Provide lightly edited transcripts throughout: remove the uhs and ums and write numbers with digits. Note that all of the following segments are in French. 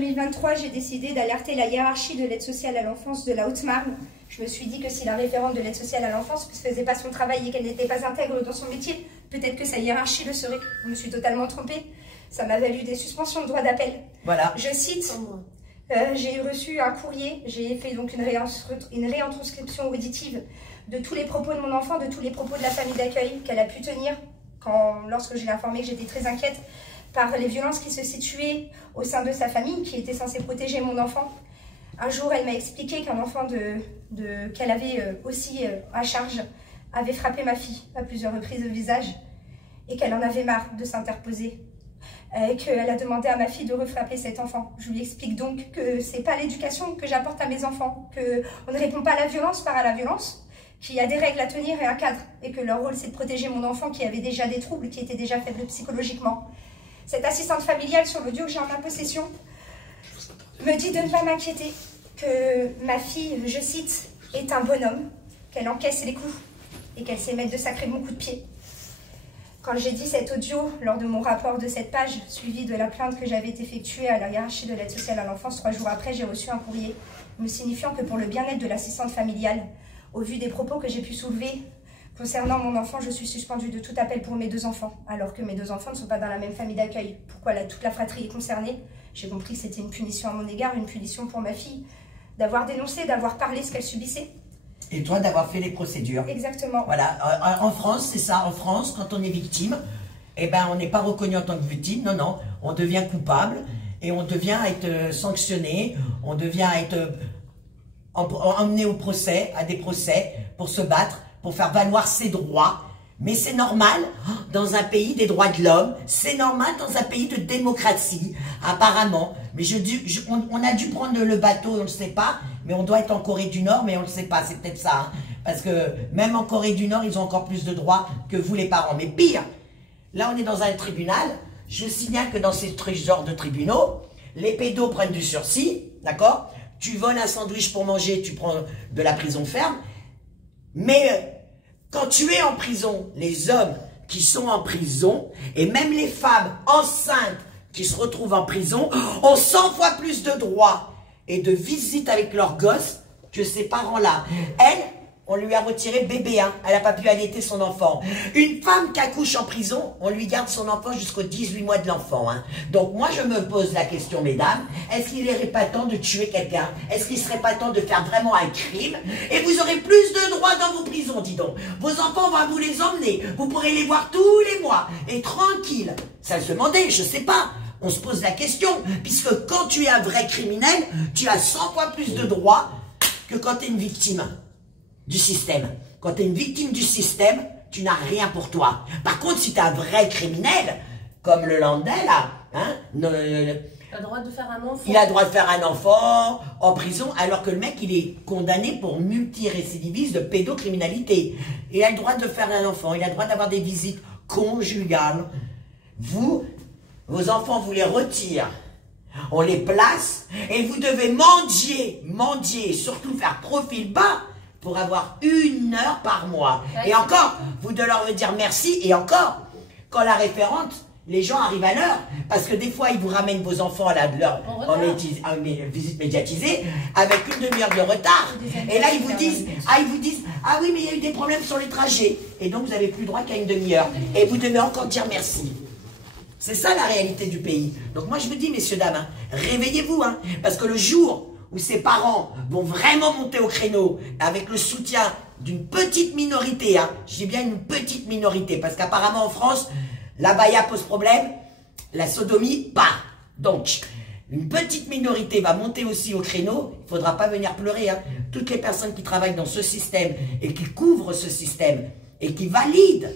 2023, j'ai décidé d'alerter la hiérarchie de l'aide sociale à l'enfance de la Haute-Marne. Je me suis dit que si la référente de l'aide sociale à l'enfance ne faisait pas son travail et qu'elle n'était pas intègre dans son métier, peut-être que sa hiérarchie le serait. Je me suis totalement trompée. Ça m'a valu des suspensions de droit d'appel. Voilà. Je cite, j'ai reçu un courrier, j'ai fait donc une réintranscription auditive de tous les propos de mon enfant, de tous les propos de la famille d'accueil qu'elle a pu tenir lorsque je l'ai informée que j'étais très inquiète par les violences qui se situaient au sein de sa famille, qui était censée protéger mon enfant. Un jour, elle m'a expliqué qu'un enfant qu'elle avait aussi à charge avait frappé ma fille à plusieurs reprises au visage et qu'elle en avait marre de s'interposer. Et qu'elle a demandé à ma fille de refrapper cet enfant. Je lui explique donc que c'est pas l'éducation que j'apporte à mes enfants, qu'on ne répond pas à la violence par à la violence, qu'il y a des règles à tenir et un cadre, et que leur rôle c'est de protéger mon enfant qui avait déjà des troubles, qui était déjà faible psychologiquement. Cette assistante familiale sur l'audio que j'ai en ma possession me dit de ne pas m'inquiéter, que ma fille, je cite, est un bonhomme, qu'elle encaisse les coups et qu'elle sait mettre de sacrés bons coups de pied. Quand j'ai dit cet audio lors de mon rapport de cette page, suivi de la plainte que j'avais effectuée à la hiérarchie de l'aide sociale à l'enfance, 3 jours après, j'ai reçu un courrier me signifiant que pour le bien-être de l'assistante familiale, au vu des propos que j'ai pu soulever concernant mon enfant, je suis suspendue de tout appel pour mes 2 enfants, alors que mes 2 enfants ne sont pas dans la même famille d'accueil. Pourquoi toute la fratrie est concernée? J'ai compris que c'était une punition à mon égard, une punition pour ma fille, d'avoir dénoncé, d'avoir parlé ce qu'elle subissait. Et toi, d'avoir fait les procédures. Exactement. Voilà. En France, c'est ça. En France, quand on est victime, eh ben, on n'est pas reconnu en tant que victime. Non, non. On devient coupable et on devient être sanctionné. On devient être emmené au procès, à des procès, pour se battre, pour faire valoir ses droits. Mais c'est normal dans un pays des droits de l'homme. C'est normal dans un pays de démocratie, apparemment. Mais on a dû prendre le bateau, on ne le sait pas. Mais on doit être en Corée du Nord, mais on ne le sait pas. C'est peut-être ça. Hein, parce que même en Corée du Nord, ils ont encore plus de droits que vous, les parents. Mais pire, là, on est dans un tribunal. Je signale que dans ces genres de tribunaux, les pédos prennent du sursis, d'accord? Tu voles un sandwich pour manger, tu prends de la prison ferme. Mais quand tu es en prison, les hommes qui sont en prison, et même les femmes enceintes qui se retrouvent en prison, ont 100 fois plus de droits et de visites avec leurs gosses que ces parents-là. Elle, on lui a retiré bébé, hein. Elle n'a pas pu allaiter son enfant. Une femme qui accouche en prison, on lui garde son enfant jusqu'aux 18 mois de l'enfant. Hein. Donc moi, je me pose la question, mesdames, est-ce qu'il n'est pas temps de tuer quelqu'un? Est-ce qu'il ne serait pas temps de faire vraiment un crime? Et vous aurez plus de droits dans vos prisons, dis donc. Vos enfants, on va vous les emmener. Vous pourrez les voir tous les mois. Et tranquille. Ça se demandait, je ne sais pas. On se pose la question, puisque quand tu es un vrai criminel, tu as 100 fois plus de droits que quand tu es une victime du système. Quand tu es une victime du système, tu n'as rien pour toi. Par contre, si tu es un vrai criminel, comme le Landais, là, hein, il a le droit de faire un enfant. Il a le droit de faire un enfant en prison, alors que le mec, il est condamné pour multirécidiviste de pédocriminalité. Il a le droit de faire un enfant, il a le droit d'avoir des visites conjugales. Vous, vos enfants, vous les retirez, on les place, et vous devez mendier, et surtout faire profil bas pour avoir 1 heure par mois. Et encore, vous devez leur dire merci, et encore, quand la référente, les gens arrivent à l'heure, parce que des fois, ils vous ramènent vos enfants à en visite médiatisée, avec 1 demi-heure de retard. Et là, ils vous disent, ah oui, mais il y a eu des problèmes sur les trajets. Et donc, vous n'avez plus droit qu'à 1 demi-heure. Et vous devez encore dire merci. C'est ça la réalité du pays. Donc moi je vous dis, messieurs, dames, hein, réveillez-vous, hein, parce que le jour où ces parents vont vraiment monter au créneau avec le soutien d'une petite minorité, hein, je dis bien une petite minorité, parce qu'apparemment en France, la baya pose problème, la sodomie, pas. Donc, une petite minorité va monter aussi au créneau, il ne faudra pas venir pleurer. Hein. Toutes les personnes qui travaillent dans ce système et qui couvrent ce système et qui valident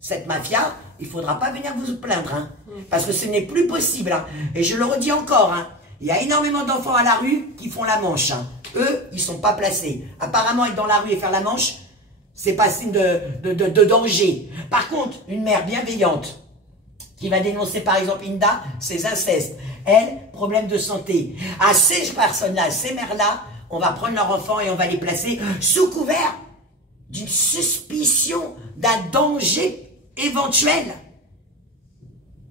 cette mafia, il ne faudra pas venir vous plaindre, hein, parce que ce n'est plus possible. Hein. Et je le redis encore, hein, il y a énormément d'enfants à la rue qui font la manche. Hein. Eux, ils ne sont pas placés. Apparemment, être dans la rue et faire la manche, c'est pas signe de danger. Par contre, une mère bienveillante qui va dénoncer par exemple Inda, ses incestes, elle, problème de santé. À ces personnes-là, ces mères-là, on va prendre leurs enfants et on va les placer sous couvert d'une suspicion d'un danger éventuel.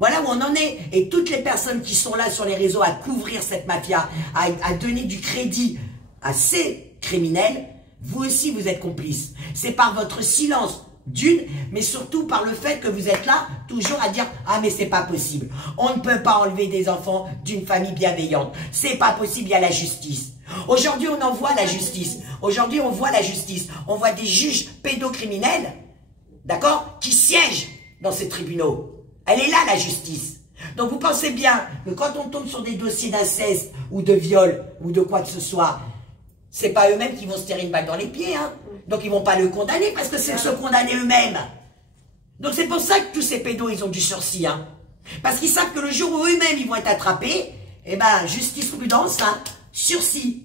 Voilà où on en est. Et toutes les personnes qui sont là sur les réseaux à couvrir cette mafia, à donner du crédit à ces criminels, vous aussi vous êtes complices. C'est par votre silence d'une, mais surtout par le fait que vous êtes là toujours à dire « Ah mais c'est pas possible, on ne peut pas enlever des enfants d'une famille bienveillante, c'est pas possible, il y a la justice ». Aujourd'hui on en voit la justice, aujourd'hui on voit la justice, on voit des juges pédocriminels, d'accord, qui siègent dans ces tribunaux. Elle est là la justice. Donc vous pensez bien que quand on tombe sur des dossiers d'inceste ou de viol ou de quoi que ce soit, c'est pas eux-mêmes qui vont se tirer une balle dans les pieds, hein. Donc ils vont pas le condamner parce que c'est se condamner eux-mêmes. Donc c'est pour ça que tous ces pédos, ils ont du sursis, hein. Parce qu'ils savent que le jour où eux-mêmes ils vont être attrapés, eh ben, justice, prudence, hein, sursis.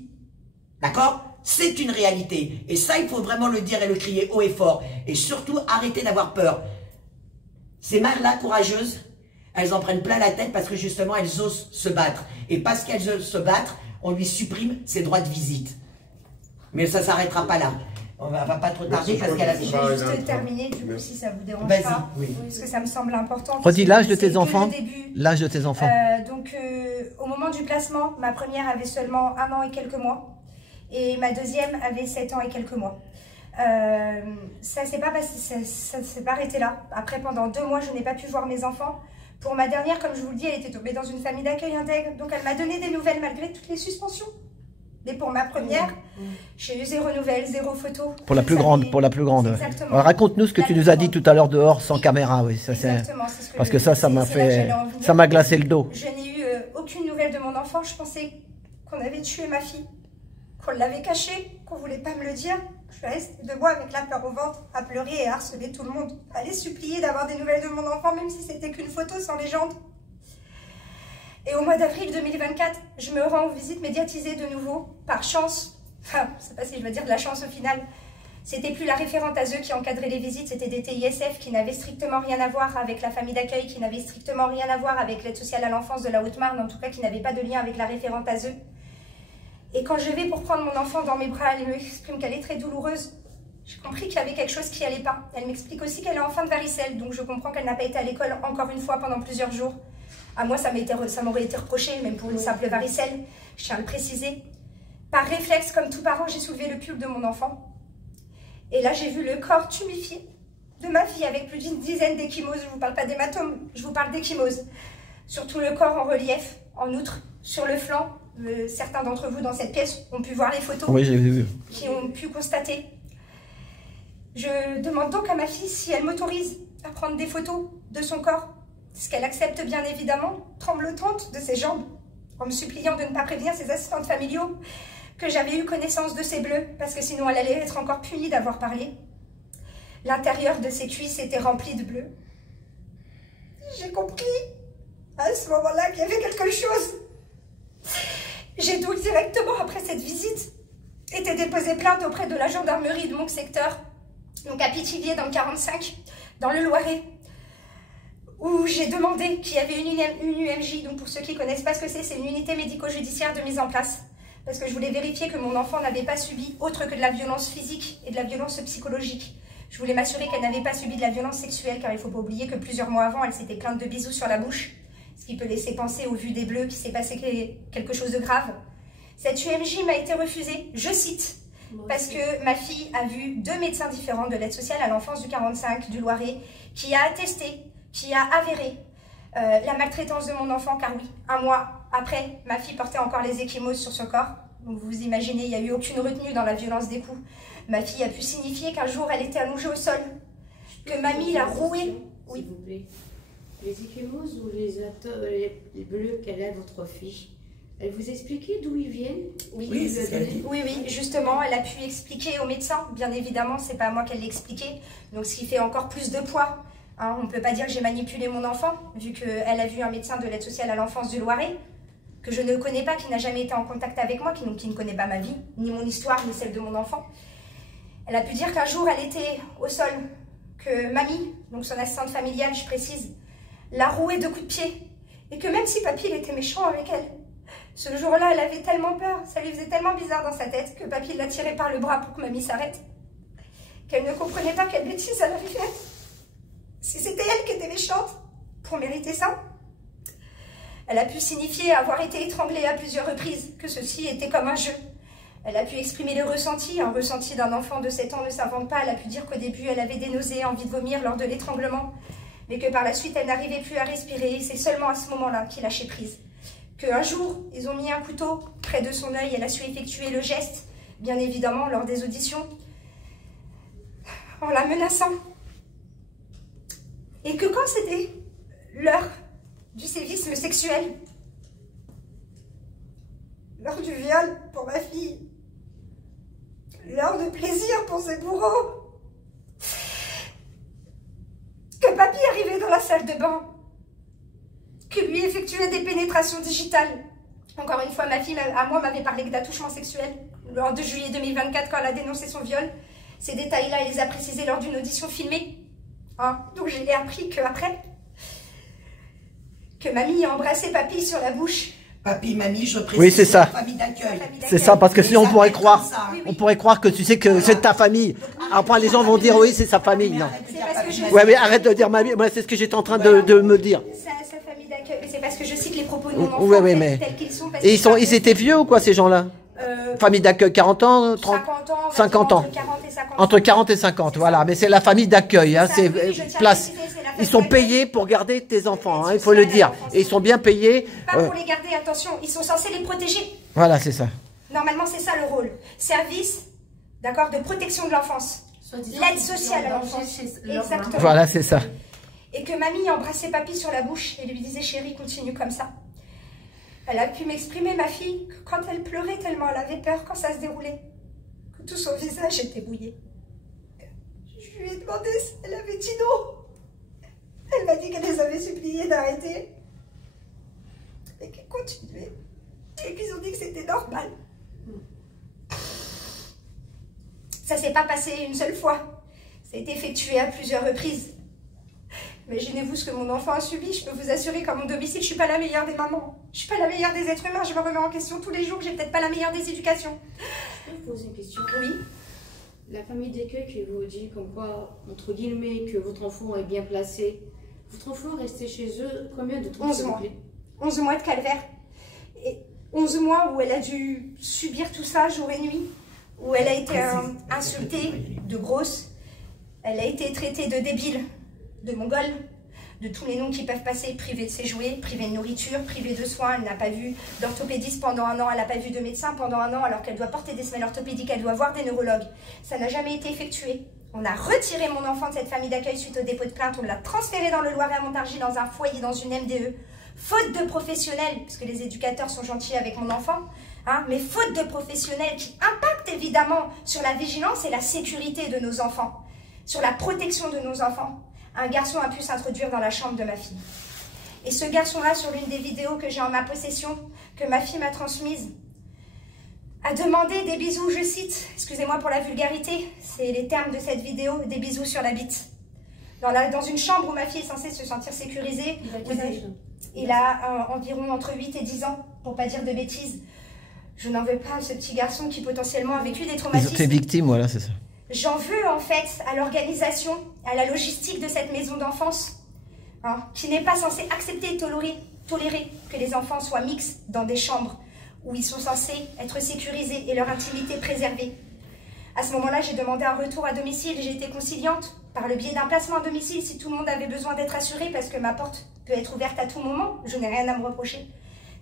D'accord? C'est une réalité. Et ça, il faut vraiment le dire et le crier haut et fort. Et surtout, arrêtez d'avoir peur. Ces mères-là, courageuses, elles en prennent plein la tête parce que justement, elles osent se battre. Et parce qu'elles osent se battre, on lui supprime ses droits de visite. Mais ça ne s'arrêtera pas là. On va pas trop tarder parce qu'elle a... Je vais juste terminer, du coup, si ça vous dérange pas. Oui. Parce que ça me semble important. Redis l'âge de tes enfants. L'âge de tes enfants. Donc, au moment du placement, ma première avait seulement 1 an et quelques mois. Et ma deuxième avait 7 ans et quelques mois. Ça s'est pas passé, ça s'est pas arrêté là. Après, pendant 2 mois, je n'ai pas pu voir mes enfants. Pour ma dernière, comme je vous le dis, elle était tombée dans une famille d'accueil intègre. Donc, elle m'a donné des nouvelles malgré toutes les suspensions. Mais pour ma première, j'ai eu 0 nouvelles, 0 photos. Pour la plus grande, pour la plus grande. Exactement. Raconte-nous ce que tu nous as dit tout à l'heure dehors sans caméra, oui. Ça, exactement, c'est ce que parce que ça m'a fait, ça m'a glacé le dos. Je n'ai eu aucune nouvelle de mon enfant. Je pensais qu'on avait tué ma fille, qu'on l'avait cachée, qu'on voulait pas me le dire. Je suis restée debout avec la peur au ventre, à pleurer et à harceler tout le monde, à les supplier d'avoir des nouvelles de mon enfant, même si c'était qu'une photo sans légende. Et au mois d'avril 2024, je me rends aux visites médiatisées de nouveau, par chance. Enfin, je ne sais pas si je veux dire de la chance au final. C'était plus la référente ASE qui encadrait les visites, c'était des TISF qui n'avaient strictement rien à voir avec la famille d'accueil, qui n'avaient strictement rien à voir avec l'aide sociale à l'enfance de la Haute-Marne, en tout cas qui n'avaient pas de lien avec la référente ASE. Et quand je vais pour prendre mon enfant dans mes bras, elle m'exprime qu'elle est très douloureuse. J'ai compris qu'il y avait quelque chose qui allait pas. Elle m'explique aussi qu'elle est enfant de varicelle, donc je comprends qu'elle n'a pas été à l'école encore une fois pendant plusieurs jours. À moi, ça m'aurait été reproché, même pour une simple varicelle, je tiens à le préciser. Par réflexe, comme tout parent, j'ai soulevé le pull de mon enfant. Et là, j'ai vu le corps tuméfié de ma fille avec plus d'une dizaine d'échymoses. Je ne vous parle pas d'hématomes, je vous parle d'échymoses. Surtout le corps en relief. En outre, sur le flanc, certains d'entre vous dans cette pièce ont pu voir les photos, oui, j'ai vu, qui ont pu constater. Je demande donc à ma fille si elle m'autorise à prendre des photos de son corps. Ce qu'elle accepte bien évidemment, tremblotante de ses jambes, en me suppliant de ne pas prévenir ses assistantes familiaux que j'avais eu connaissance de ces bleus, parce que sinon elle allait être encore punie d'avoir parlé. L'intérieur de ses cuisses était rempli de bleus. J'ai compris à ce moment-là qu'il y avait quelque chose. J'ai donc directement après cette visite été déposé plainte auprès de la gendarmerie de mon secteur, donc à Pithiviers dans le 45, dans le Loiret, où j'ai demandé qu'il y avait une UMJ, donc pour ceux qui ne connaissent pas ce que c'est une unité médico-judiciaire de mise en place, parce que je voulais vérifier que mon enfant n'avait pas subi autre que de la violence physique et de la violence psychologique. Je voulais m'assurer qu'elle n'avait pas subi de la violence sexuelle, car il ne faut pas oublier que plusieurs mois avant, elle s'était plainte de bisous sur la bouche, ce qui peut laisser penser, au vu des bleus, qu'il s'est passé quelque chose de grave. Cette UMJ m'a été refusée, je cite, parce que ma fille a vu 2 médecins différents de l'aide sociale à l'enfance du 45, du Loiret, qui a attesté, qui a avéré la maltraitance de mon enfant, car oui, 1 mois après, ma fille portait encore les échymoses sur son corps. Donc vous imaginez, il n'y a eu aucune retenue dans la violence des coups. Ma fille a pu signifier qu'un jour, elle était allongée au sol, que mamie l'a rouée. Oui. S'il vous plaît. Les échymoses ou les bleus qu'elle a, votre fille, elle vous expliquait d'où ils viennent? Oui, c'est ce qu'elle dit. Oui, justement, elle a pu expliquer au médecin. Bien évidemment, c'est pas à moi qu'elle l'expliquait. Donc, ce qui fait encore plus de poids. Hein, on ne peut pas dire que j'ai manipulé mon enfant, vu qu'elle a vu un médecin de l'aide sociale à l'enfance du Loiret, que je ne connais pas, qui n'a jamais été en contact avec moi, qui ne connaît pas ma vie, ni mon histoire, ni celle de mon enfant. Elle a pu dire qu'un jour, elle était au sol, que mamie, donc son assistante familiale, je précise, l'a rouée de coups de pied, et que même si papy il était méchant avec elle, ce jour-là, elle avait tellement peur, ça lui faisait tellement bizarre dans sa tête, que papy l'a tirée par le bras pour que mamie s'arrête, qu'elle ne comprenait pas quelle bêtise elle avait faite. Si c'était elle qui était méchante, pour mériter ça, Elle a pu signifier avoir été étranglée à plusieurs reprises, que ceci était comme un jeu. Elle a pu exprimer le ressenti, un ressenti d'un enfant de 7 ans ne s'invente pas. Elle a pu dire qu'au début, elle avait des nausées, envie de vomir lors de l'étranglement, mais que par la suite, elle n'arrivait plus à respirer. C'est seulement à ce moment-là qu'il lâchait prise. Qu'un jour, ils ont mis un couteau près de son œil, elle a su effectuer le geste, bien évidemment, lors des auditions, en la menaçant. Et que quand c'était l'heure du sévice sexuel, l'heure du viol pour ma fille, l'heure de plaisir pour ses bourreaux, que papy arrivait dans la salle de bain, que lui effectuait des pénétrations digitales. Encore une fois, ma fille, à moi, m'avait parlé que d'attouchement sexuel lors de juillet 2024 quand elle a dénoncé son viol. Ces détails-là, elle les a précisés lors d'une audition filmée. Hein? Donc j'ai appris qu'après, que mamie a embrassé papy sur la bouche. Papy, mamie, je précise, oui, c'est ça. Famille d'accueil. C'est ça, parce que sinon on pourrait croire, que tu sais que c'est ta famille. Après les gens vont dire oui, c'est sa famille. Non. Ouais, mais arrête de dire mamie. Moi, c'est ce que j'étais en train de me dire. Sa famille d'accueil, mais c'est parce que je cite les propos de mon enfant tels qu'ils sont. Et ils étaient vieux ou quoi ces gens-là? Famille d'accueil, 40 ans, 30, 50 ans. Entre 40 et 50, voilà. Mais c'est la famille d'accueil, hein, c'est place. Ils sont payés pour garder tes enfants, hein, il faut le dire. Et ils sont bien payés. Pas pour les garder, attention, ils sont censés les protéger. Voilà, c'est ça. Normalement, c'est ça le rôle. Service, d'accord, de protection de l'enfance. L'aide sociale à l'enfance. Exactement. Voilà, c'est ça. Et que mamie embrassait papy sur la bouche et lui disait, chérie, continue comme ça. Elle a pu m'exprimer, ma fille, que quand elle pleurait tellement elle avait peur quand ça se déroulait, que tout son visage était mouillé. Je lui ai demandé si elle avait dit non. Elle m'a dit qu'elle les avait suppliés d'arrêter et qu'elle continuait. Et qu'ils ont dit que c'était normal. Ça s'est pas passé une seule fois. Ça a été effectué à plusieurs reprises. Imaginez-vous ce que mon enfant a subi. Je peux vous assurer qu'à mon domicile, je suis pas la meilleure des mamans. Je suis pas la meilleure des êtres humains. Je me remets en question tous les jours. J'ai peut-être pas la meilleure des éducations. Je peux vous poser une question? Oui. La famille d'accueil qui vous dit comme quoi, entre guillemets, que votre enfant est bien placé. Votre enfant est resté chez eux combien de temps? 11 mois. 11 mois de calvaire. Et 11 mois où elle a dû subir tout ça jour et nuit. Où elle a été insultée de grosse. Elle a été traitée de débile, de mongole, de tous les noms qui peuvent passer, privée de ses jouets, privée de nourriture, privée de soins. Elle n'a pas vu d'orthopédiste pendant un an, elle n'a pas vu de médecin pendant un an, alors qu'elle doit porter des semelles orthopédiques, elle doit voir des neurologues. Ça n'a jamais été effectué. On a retiré mon enfant de cette famille d'accueil suite au dépôt de plainte, on l'a transféré dans le Loiret à Montargis, dans un foyer, dans une MDE. Faute de professionnels, parce que les éducateurs sont gentils avec mon enfant, hein, mais faute de professionnels qui impactent évidemment sur la vigilance et la sécurité de nos enfants, sur la protection de nos enfants. Un garçon a pu s'introduire dans la chambre de ma fille. Et ce garçon-là, sur l'une des vidéos que j'ai en ma possession, que ma fille m'a transmise, a demandé des bisous, je cite, excusez-moi pour la vulgarité, c'est les termes de cette vidéo, des bisous sur la bite. Dans une chambre où ma fille est censée se sentir sécurisée, il a environ entre 8 et 10 ans, pour pas dire de bêtises. Je n'en veux pas à ce petit garçon qui potentiellement a vécu des traumatismes. Ils ont été victimes, voilà, c'est ça. J'en veux en fait à l'organisation, à la logistique de cette maison d'enfance, hein, qui n'est pas censée accepter et tolérer que les enfants soient mixtes dans des chambres où ils sont censés être sécurisés et leur intimité préservée. À ce moment-là, j'ai demandé un retour à domicile, j'ai été conciliante par le biais d'un placement à domicile si tout le monde avait besoin d'être assuré parce que ma porte peut être ouverte à tout moment, je n'ai rien à me reprocher.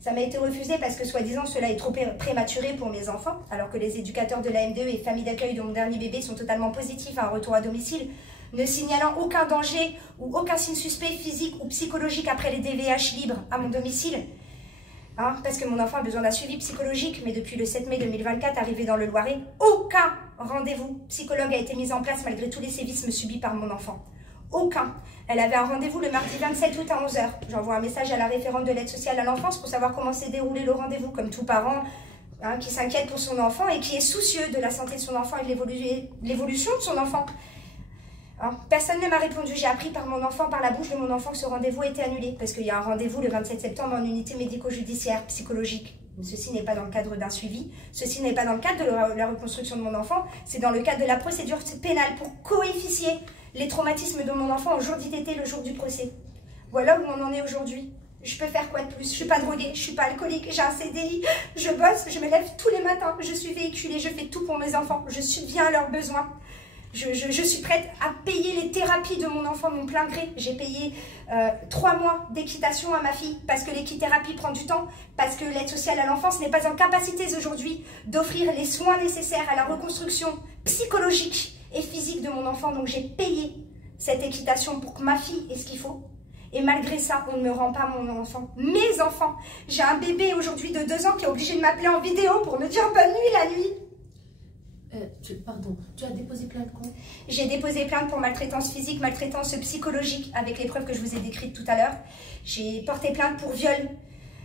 Ça m'a été refusé parce que, soi-disant, cela est trop prématuré pour mes enfants, alors que les éducateurs de la MDE et famille d'accueil de mon dernier bébé sont totalement positifs à un retour à domicile, ne signalant aucun danger ou aucun signe suspect physique ou psychologique après les DVH libres à mon domicile. Hein, parce que mon enfant a besoin d'un suivi psychologique, mais depuis le 7 mai 2024, arrivé dans le Loiret, aucun rendez-vous psychologue a été mis en place malgré tous les sévices subis par mon enfant. Aucun. Elle avait un rendez-vous le mardi 27 août à 11 h. J'envoie un message à la référente de l'aide sociale à l'enfance pour savoir comment s'est déroulé le rendez-vous, comme tout parent hein, qui s'inquiète pour son enfant et qui est soucieux de la santé de son enfant et de l'évolution de son enfant. Hein, personne ne m'a répondu. J'ai appris par mon enfant, par la bouche de mon enfant, que ce rendez-vous a été annulé parce qu'il y a un rendez-vous le 27 septembre en unité médico-judiciaire psychologique. Ceci n'est pas dans le cadre d'un suivi, ceci n'est pas dans le cadre de la reconstruction de mon enfant, c'est dans le cadre de la procédure pénale pour coefficier les traumatismes de mon enfant au jour d'ITT, le jour du procès. Voilà où on en est aujourd'hui. Je peux faire quoi de plus? Je suis pas droguée, je suis pas alcoolique, j'ai un CDI, je bosse, je me lève tous les matins, je suis véhiculée, je fais tout pour mes enfants, je subviens à leurs besoins. Je suis prête à payer les thérapies de mon enfant de mon plein gré. J'ai payé 3 mois d'équitation à ma fille parce que l'équithérapie prend du temps, parce que l'aide sociale à l'enfance n'est pas en capacité aujourd'hui d'offrir les soins nécessaires à la reconstruction psychologique et physique de mon enfant. Donc j'ai payé cette équitation pour que ma fille ait ce qu'il faut. Et malgré ça, on ne me rend pas mon enfant. Mes enfants. J'ai un bébé aujourd'hui de 2 ans qui est obligé de m'appeler en vidéo pour me dire bonne nuit la nuit. Pardon, tu as déposé plainte contre? J'ai déposé plainte pour maltraitance physique, maltraitance psychologique, avec les preuves que je vous ai décrites tout à l'heure. J'ai porté plainte pour viol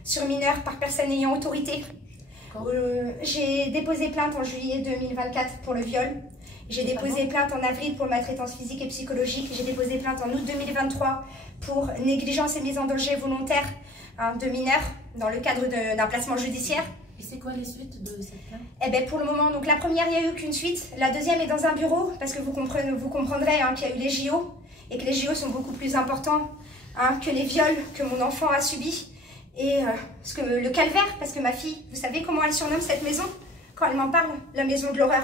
sur mineur par personne ayant autorité. J'ai déposé plainte en juillet 2024 pour le viol. J'ai déposé plainte en avril pour maltraitance physique et psychologique. J'ai déposé plainte en août 2023 pour négligence et mise en danger volontaire de mineurs dans le cadre d'un placement judiciaire. Et c'est quoi les suites de cette plainte? Eh bien, pour le moment, donc la première, il n'y a eu qu'une suite. La deuxième est dans un bureau, parce que vous comprendrez qu'il y a eu les JO, et que les JO sont beaucoup plus importants que les viols que mon enfant a subis. Et le calvaire, parce que ma fille, vous savez comment elle surnomme cette maison? Quand elle m'en parle, la maison de l'horreur.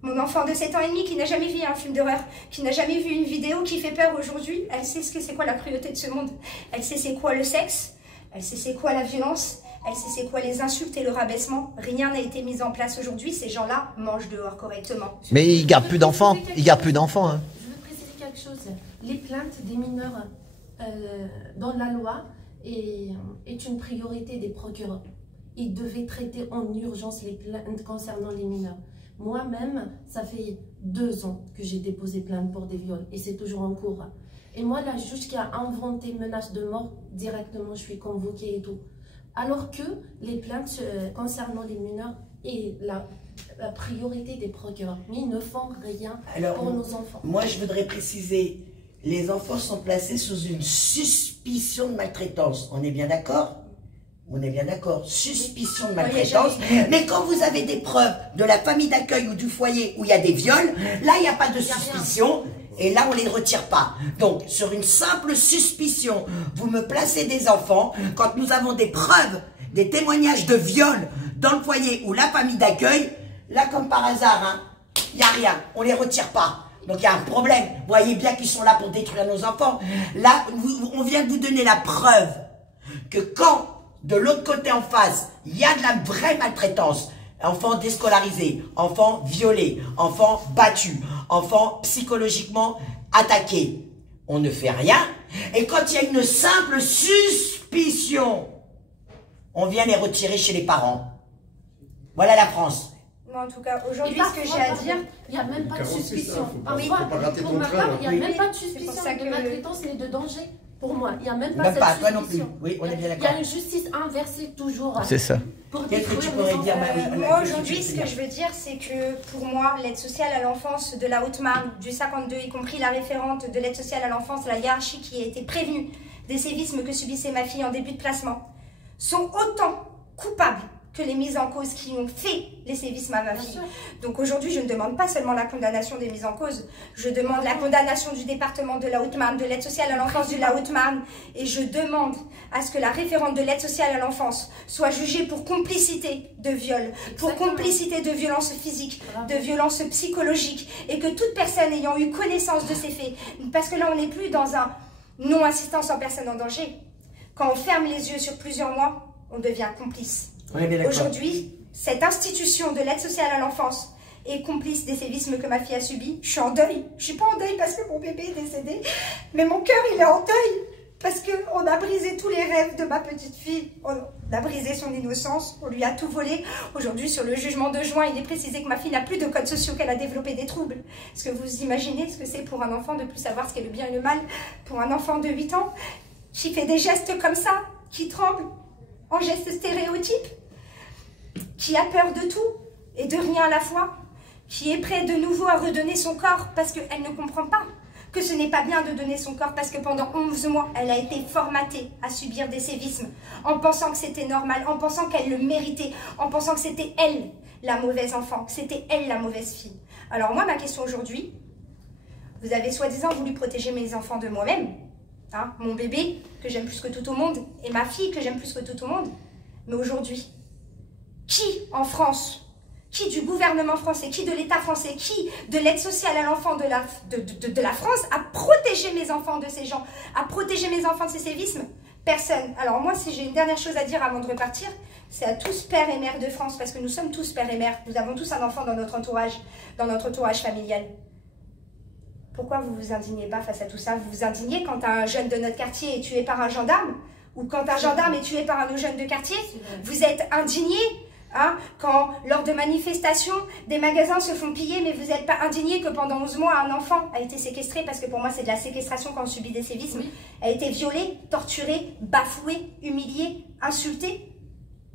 Mon enfant de 7 ans et demi qui n'a jamais vu un film d'horreur, qui n'a jamais vu une vidéo qui fait peur aujourd'hui, elle sait ce que c'est quoi la cruauté de ce monde. Elle sait c'est quoi le sexe, elle sait c'est quoi la violence. Elle sait c'est quoi les insultes et le rabaissement. Rien n'a été mis en place aujourd'hui. Ces gens-là mangent dehors correctement. Mais ils gardent plus d'enfants. Ils gardent plus d'enfants. Hein. Je veux préciser quelque chose. Les plaintes des mineurs dans la loi est une priorité des procureurs. Ils devaient traiter en urgence les plaintes concernant les mineurs. Moi-même, ça fait 2 ans que j'ai déposé plainte pour des viols et c'est toujours en cours. Et moi, la juge qui a inventé menace de mort, directement, je suis convoquée et tout. Alors que les plaintes concernant les mineurs est la priorité des procureurs. Mais ils ne font rien pour nos enfants. Moi, je voudrais préciser, les enfants sont placés sous une suspicion de maltraitance. On est bien d'accord? On est bien d'accord. Suspicion de maltraitance. Mais quand vous avez des preuves de la famille d'accueil ou du foyer où il y a des viols, là, il n'y a pas de suspicion. Et là, on ne les retire pas. Donc, sur une simple suspicion, vous me placez des enfants, quand nous avons des preuves, des témoignages de viol dans le foyer ou la famille d'accueil, là, comme par hasard, il n'y a rien, on ne les retire pas. Donc, il y a un problème. Vous voyez bien qu'ils sont là pour détruire nos enfants. Là, on vient de vous donner la preuve que quand, de l'autre côté en face, il y a de la vraie maltraitance, enfants déscolarisés, enfants violés, enfants battus, enfants psychologiquement attaqués. On ne fait rien. Et quand il y a une simple suspicion, on vient les retirer chez les parents. Voilà la France. En tout cas, aujourd'hui, ce que j'ai à dire, il n'y a même pas de suspicion. Il n'y a même pas de suspicion de maltraitance ni de danger. Pour moi, il n'y a même pas cette toi non plus. suspicion. Oui, on est bien d'accord. Il y a une justice inversée toujours. C'est ça. Qu'est-ce que tu pourrais dire, Marie? Moi, aujourd'hui, ce que je veux dire, c'est que pour moi, l'aide sociale à l'enfance de la Haute-Marne, du 52, y compris la référente de l'aide sociale à l'enfance, la hiérarchie qui a été prévenue des sévices que subissait ma fille en début de placement, sont autant coupables que les mises en cause qui ont fait les sévices à ma fille. Donc aujourd'hui, je ne demande pas seulement la condamnation des mises en cause, je demande la condamnation du département de la Haute-Marne, de l'aide sociale à l'enfance de la Haute-Marne, et je demande à ce que la référente de l'aide sociale à l'enfance soit jugée pour complicité de viol, pour complicité de violence physique, de violence psychologique, et que toute personne ayant eu connaissance de ces faits, parce que là on n'est plus dans un non-assistance en personne en danger, quand on ferme les yeux sur plusieurs mois, on devient complice. Aujourd'hui, cette institution de l'aide sociale à l'enfance est complice des sévices que ma fille a subis. Je suis en deuil. Je suis pas en deuil parce que mon bébé est décédé, mais mon cœur, il est en deuil. Parce qu'on a brisé tous les rêves de ma petite fille. On a brisé son innocence. On lui a tout volé. Aujourd'hui, sur le jugement de juin, il est précisé que ma fille n'a plus de codes sociaux, qu'elle a développé des troubles. Est-ce que vous imaginez ce que c'est pour un enfant de plus savoir ce qu'est le bien et le mal? Pour un enfant de 8 ans qui fait des gestes comme ça, qui tremble en gestes stéréotypes, qui a peur de tout et de rien à la fois, qui est prêt de nouveau à redonner son corps parce qu'elle ne comprend pas que ce n'est pas bien de donner son corps parce que pendant 11 mois, elle a été formatée à subir des sévices en pensant que c'était normal, en pensant qu'elle le méritait, en pensant que c'était elle la mauvaise enfant, que c'était elle la mauvaise fille. Alors moi, ma question aujourd'hui, vous avez soi-disant voulu protéger mes enfants de moi-même. hein, mon bébé que j'aime plus que tout au monde et ma fille que j'aime plus que tout au monde. Mais aujourd'hui, qui en France, qui du gouvernement français, qui de l'État français, qui de l'aide sociale à l'enfant de la France a protégé mes enfants de ces gens, a protégé mes enfants de ces sévices? Personne. Alors moi, si j'ai une dernière chose à dire avant de repartir, c'est à tous pères et mères de France, parce que nous sommes tous pères et mères, nous avons tous un enfant dans notre entourage familial. Pourquoi vous vous indignez pas face à tout ça? Vous vous indignez quand un jeune de notre quartier est tué par un gendarme? Ou quand un gendarme est tué par un de nos jeunes de quartier? Vous êtes indignés? Hein, quand, lors de manifestations, des magasins se font piller, mais vous n'êtes pas indigné que pendant 11 mois, un enfant a été séquestré, parce que pour moi, c'est de la séquestration quand on subit des sévices, a été violé, torturé, bafoué, humilié, insulté.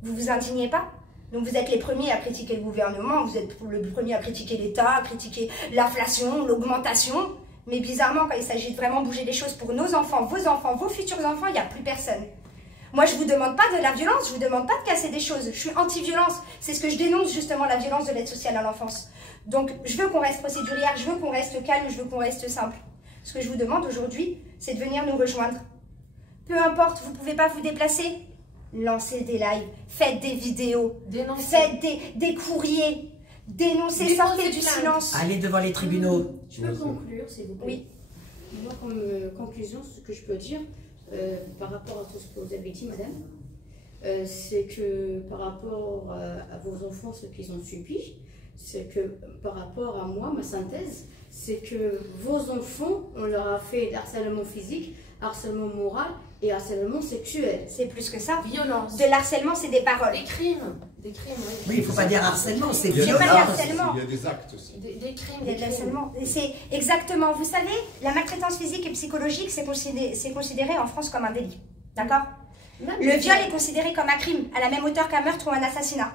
Vous vous indignez pas? Donc vous êtes les premiers à critiquer le gouvernement, vous êtes le premier à critiquer l'État, à critiquer l'inflation, l'augmentation. Mais bizarrement, quand il s'agit de vraiment bouger les choses pour nos enfants, vos futurs enfants, il n'y a plus personne. Moi, je ne vous demande pas de la violence, je ne vous demande pas de casser des choses. Je suis anti-violence. C'est ce que je dénonce, justement, la violence de l'aide sociale à l'enfance. Donc, je veux qu'on reste procédurière, je veux qu'on reste calme, je veux qu'on reste simple. Ce que je vous demande aujourd'hui, c'est de venir nous rejoindre. Peu importe, vous ne pouvez pas vous déplacer. Lancez des lives, faites des vidéos, faites des courriers, dénoncez, sortez du silence. Allez devant les tribunaux. Je peux conclure, s'il vous plaît? Oui. Moi, comme conclusion, ce que je peux dire, par rapport à tout ce que vous avez dit, madame, c'est que par rapport à vos enfants, ce qu'ils ont subi, c'est que par rapport à moi, ma synthèse, c'est que vos enfants, on leur a fait harcèlement physique, harcèlement moral et harcèlement sexuel. C'est plus que ça. Violence. De l'harcèlement, c'est des paroles. Des crimes. Des crimes, oui. Oui, il ne faut pas dire harcèlement, c'est Il y a violence. pas de harcèlement. Il y a des actes aussi. Des crimes. Il y a de l'harcèlement. C'est exactement, vous savez, la maltraitance physique et psychologique, c'est considéré en France comme un délit. D'accord? Le viol est considéré comme un crime, à la même hauteur qu'un meurtre ou un assassinat.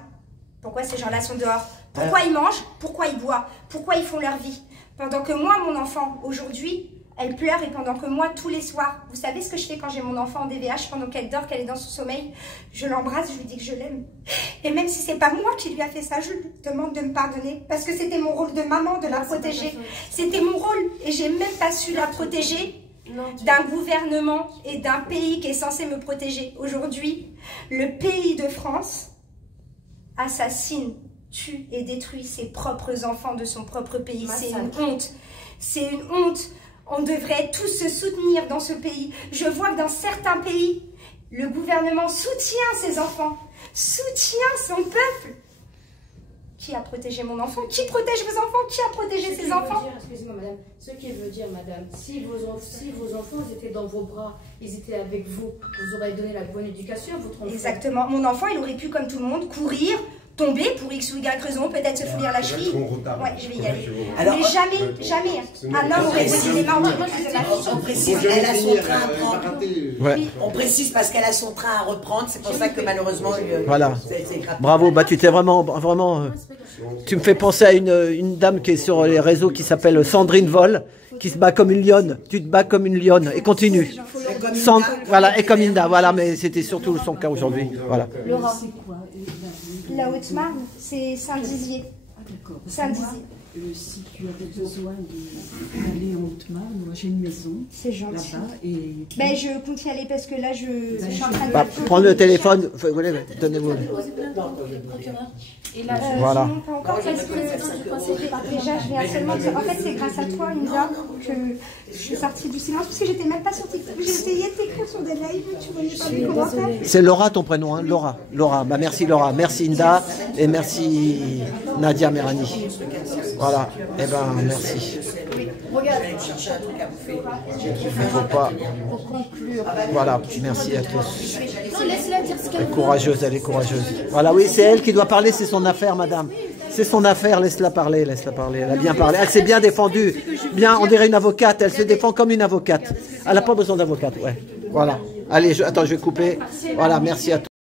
Pourquoi ces gens-là sont dehors? Pourquoi ils mangent? Pourquoi ils boivent? Pourquoi ils font leur vie? Pendant que moi, mon enfant, aujourd'hui, elle pleure, et pendant que moi, tous les soirs, vous savez ce que je fais quand j'ai mon enfant en DVH, pendant qu'elle dort, qu'elle est dans son sommeil, je l'embrasse, je lui dis que je l'aime. Et même si c'est pas moi qui lui a fait ça, je lui demande de me pardonner, parce que c'était mon rôle de maman de la protéger. C'était mon rôle, et j'ai même pas su la protéger d'un gouvernement et d'un pays qui est censé me protéger. Aujourd'hui, le pays de France assassine, tue et détruit ses propres enfants de son propre pays. C'est une honte. C'est une honte. On devrait tous se soutenir dans ce pays. Je vois que dans certains pays, le gouvernement soutient ses enfants, soutient son peuple. Qui a protégé mon enfant? Qui protège vos enfants? Qui a protégé ses enfants? Excusez-moi, madame. Ce qui veut dire, madame, si vos enfants étaient dans vos bras, ils étaient avec vous, vous aurez donné la bonne éducation à votre enfant. Exactement. Mon enfant, il aurait pu, comme tout le monde, courir, tomber pour X ou Y raison, peut-être se foulir la cheville. Ouais, je vais y aller. Alors, mais jamais, un homme aurait posé les mains en plus de ma fille. On précise, elle a son train à reprendre. On précise parce qu'elle a son train à reprendre, c'est pour ça que malheureusement, voilà. C'est grave. Bravo, bah tu t'es vraiment, tu me fais penser à une dame qui est sur les réseaux qui s'appelle Sandrine Vol, qui se bat comme une lionne. Tu te bats comme une lionne et continue. Voilà, et comme Inda, voilà, mais c'était surtout son cas aujourd'hui. Voilà. La Haute-Marne, c'est Saint-Dizier. Ah d'accord. Saint-Dizier. Si tu avais besoin d'aller en Haute-Marne, moi j'ai une maison là-bas et... Ben, je compte y aller parce que là, je suis en train de... Bah, prendre le téléphone, donnez-moi. Et là, voilà. Non, pas encore parce que déjà, je viens seulement... En fait, c'est grâce à toi, Inda, que je suis sortie du silence parce que j'étais même pas sur TikTok. J'ai essayé de t'écrire sur des lives, tu voyais pas les commentaires. C'est Laura ton prénom, hein, Laura. Laura, bah merci Laura, merci Inda et merci Nadia Merani. Voilà, et ben merci. Regarde. Faut pas. Voilà, merci à tous. Elle est courageuse, elle est courageuse. Voilà, oui, c'est elle qui doit parler, c'est son affaire, madame. C'est son affaire, laisse-la parler, laisse-la parler. Elle a bien parlé, elle s'est bien défendue. Bien, on dirait une avocate, elle se défend comme une avocate. Elle n'a pas besoin d'avocate, ouais. Voilà. Allez, attends, je vais couper. Voilà, merci à tous.